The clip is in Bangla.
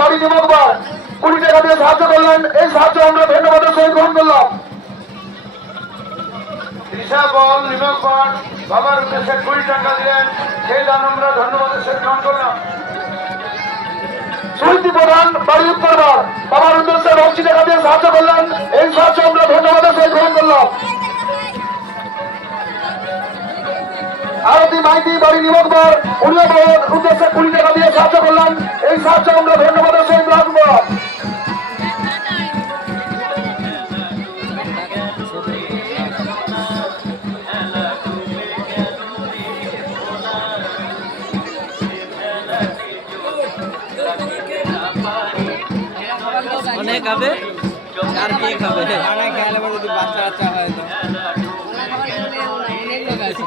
বাড়ি নিমকবার কুড়ি টাকা দিয়ে সাহায্য করলেন। এই সাহায্য আমরা ধন্যবাদের সহিত গ্রহণ করলাম। দিশা বল, নিমক বাবার উদ্দেশ্যে কুড়ি টাকা দিলেন। সেই দান আমরা ধন্যবাদের সাথে গ্রহণ করলাম। প্রধান বাড়ি উত্তরবার বাবার উদ্দেশ্যে রঞ্চি টাকা দিয়ে সাহায্য করলেন। এই সাহায্য আমরা ধন্যবাদের সহিত গ্রহণ করলাম। আরতি মাইতি বাড়ি নিমকবার বাবার উদ্দেশ্যে কুড়ি টাকা দিয়ে সাহায্য করলেন। এই সাহায্য আমরা ধন্যবাদের সহিত গ্রহণ করলাম। অনেক হবে আর কে খাবে? অনেক খেলে যদি বাচ্চা বাচ্চা হয় তো। অনেক লোক আছে।